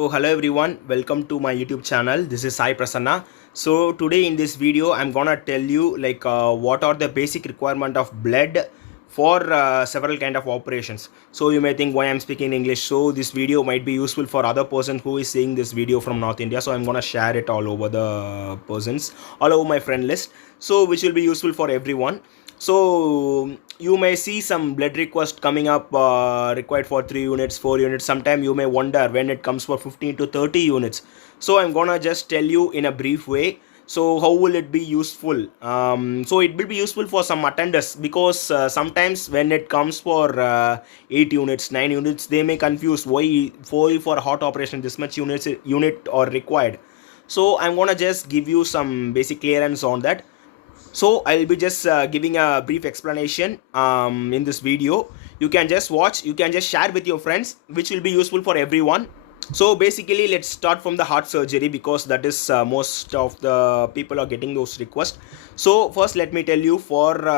So hello everyone, welcome to my YouTube channel. This is Sai Prasanna. So today in this video I'm gonna tell you what are the basic requirement of blood for several kind of operations. So you may think why I'm speaking English. So this video might be useful for other person who is seeing this video from North India. So I'm gonna share it all over the persons, all over my friend list. So which will be useful for everyone. So you may see some blood request coming up required for 3 units, 4 units. Sometime you may wonder when it comes for 15 to 30 units. So I'm gonna just tell you in a brief way. So how will it be useful? So it will be useful for some attenders because sometimes when it comes for 8 units, 9 units, they may confuse why for a heart operation this much unit are required. So I'm gonna just give you some basic clearance on that. So I'll be just giving a brief explanation in this video. You can just watch, you can just share with your friends, which will be useful for everyone. So basically let's start from the heart surgery because that is most of the people are getting those requests. So first let me tell you, for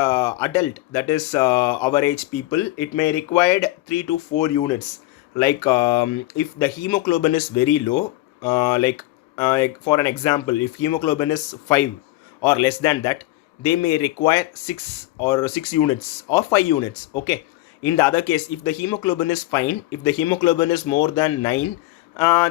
adult, that is our age people, it may require 3 to 4 units. If the hemoglobin is very low, for an example, if hemoglobin is 5 or less than that, they may require 6 units or 5 units. Okay, in the other case, if the hemoglobin is fine, if the hemoglobin is more than 9,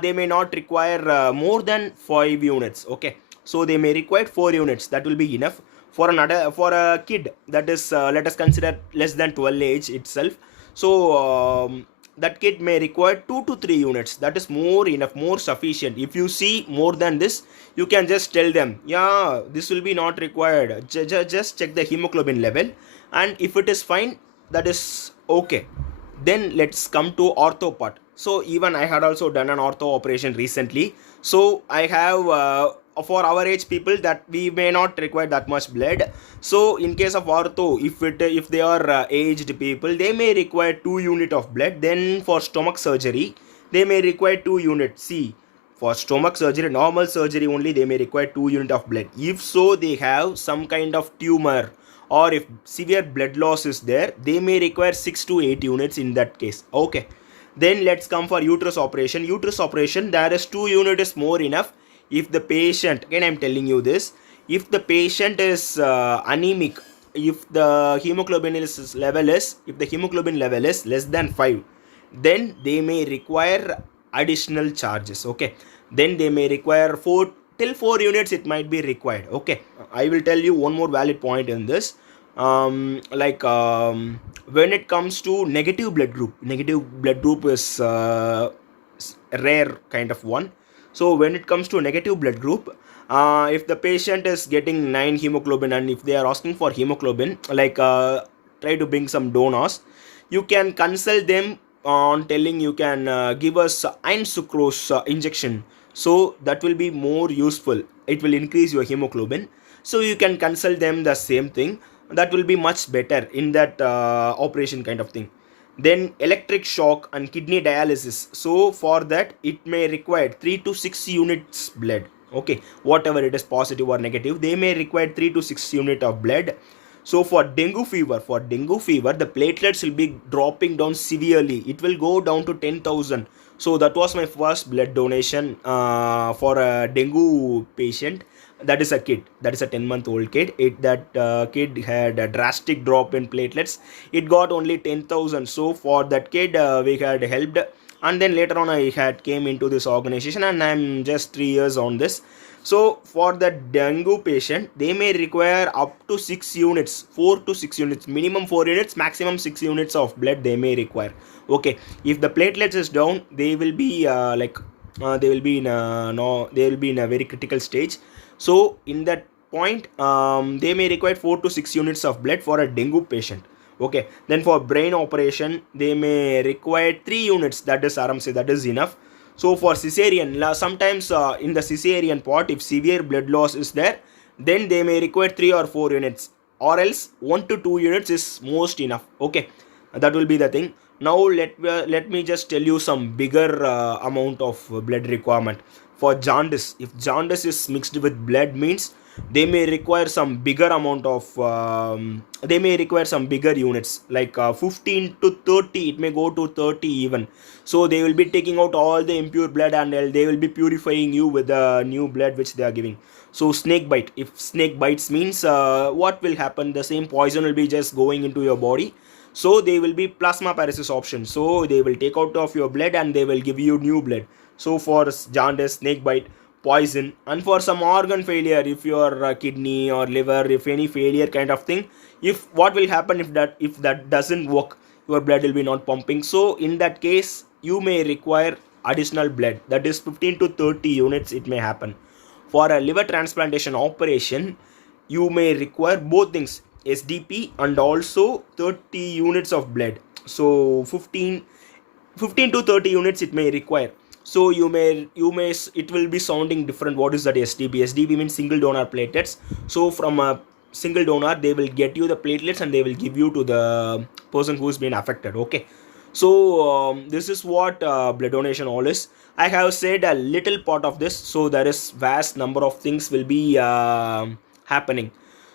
they may not require more than 5 units. Okay, so they may require 4 units. That will be enough for for a kid, that is let us consider less than 12 age itself. So that kid may require 2 to 3 units. That is more enough, more sufficient. If you see more than this, you can just tell them, yeah, this will be not required. Just check the hemoglobin level, and if it is fine, that is okay. Then let's come to ortho part. So even I had also done an ortho operation recently. So I have for our age people that we may not require that much blood. So in case of ortho, if they are aged people, they may require 2 unit of blood. Then for stomach surgery, they may require 2 units. See, for stomach surgery, normal surgery only, they may require 2 unit of blood. If so, they have some kind of tumor, or if severe blood loss is there, they may require 6 to 8 units in that case. Okay, then let's come for uterus operation. Uterus operation, there is 2 units is more enough. If the patient, again I'm telling you this, if the patient is anemic, if the hemoglobin level is less than 5, then they may require additional charges. Okay, then they may require 4 till 4 units, it might be required. Okay, I will tell you one more valid point in this. When it comes to negative blood group is rare kind of one. So when it comes to negative blood group, if the patient is getting 9 hemoglobin, and if they are asking for hemoglobin, try to bring some donors, you can consult them on telling, you can give us iron sucrose injection. So that will be more useful, it will increase your hemoglobin. So you can consult them the same thing. That will be much better in that operation kind of thing. Then electric shock and kidney dialysis. So for that, it may require 3 to 6 units blood. Okay, whatever it is, positive or negative, they may require 3 to 6 unit of blood. So for dengue fever, the platelets will be dropping down severely. It will go down to 10,000. So that was my first blood donation for a dengue patient. That is a kid, that is a 10-month-old kid. That kid had a drastic drop in platelets. It got only 10,000. So for that kid, we had helped. And then later on, I had came into this organization, and I'm just 3 years on this. So for the dengue patient, they may require up to 6 units, 4 to 6 units, minimum 4 units, maximum 6 units of blood they may require. Okay, if the platelets is down, they will be they will be in a very critical stage. So in that point, they may require 4 to 6 units of blood for a dengue patient. Okay, then for brain operation, they may require 3 units. That is aramse, that is enough. So for cesarean, sometimes in the cesarean part, if severe blood loss is there, then they may require 3 or 4 units, or else 1 to 2 units is most enough. Okay, that will be the thing. Now let me just tell you some bigger amount of blood requirement. For jaundice, if jaundice is mixed with blood, means they may require some bigger amount of they may require some bigger units, like 15 to 30, it may go to 30 even. So they will be taking out all the impure blood, and they will be purifying you with the new blood which they are giving. So snake bite, if snake bites means what will happen, the same poison will be just going into your body. So they will be plasma paresis option, so they will take out of your blood and they will give you new blood. So for jaundice, snake bite, poison, and for some organ failure, if your kidney or liver, if any failure kind of thing, if what will happen, if that doesn't work, your blood will be not pumping. So in that case you may require additional blood, that is 15 to 30 units it may happen. For a liver transplantation operation, you may require both things, SDP and also 30 units of blood. So 15 to 30 units it may require. So you may it will be sounding different. What is that SDB? SDB means single donor platelets. So from a single donor they will get you the platelets and they will give you to the person who's been affected. Okay, so this is what blood donation all is. I have said a little part of this, so there is vast number of things will be happening.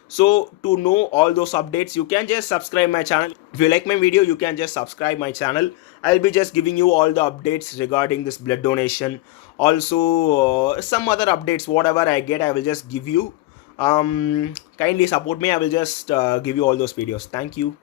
So to know all those updates, you can just subscribe my channel. If you like my video, you can just subscribe my channel. I'll be just giving you all the updates regarding this blood donation. Also some other updates, whatever I get, I will just give you. Kindly support me. I will just give you all those videos. Thank you.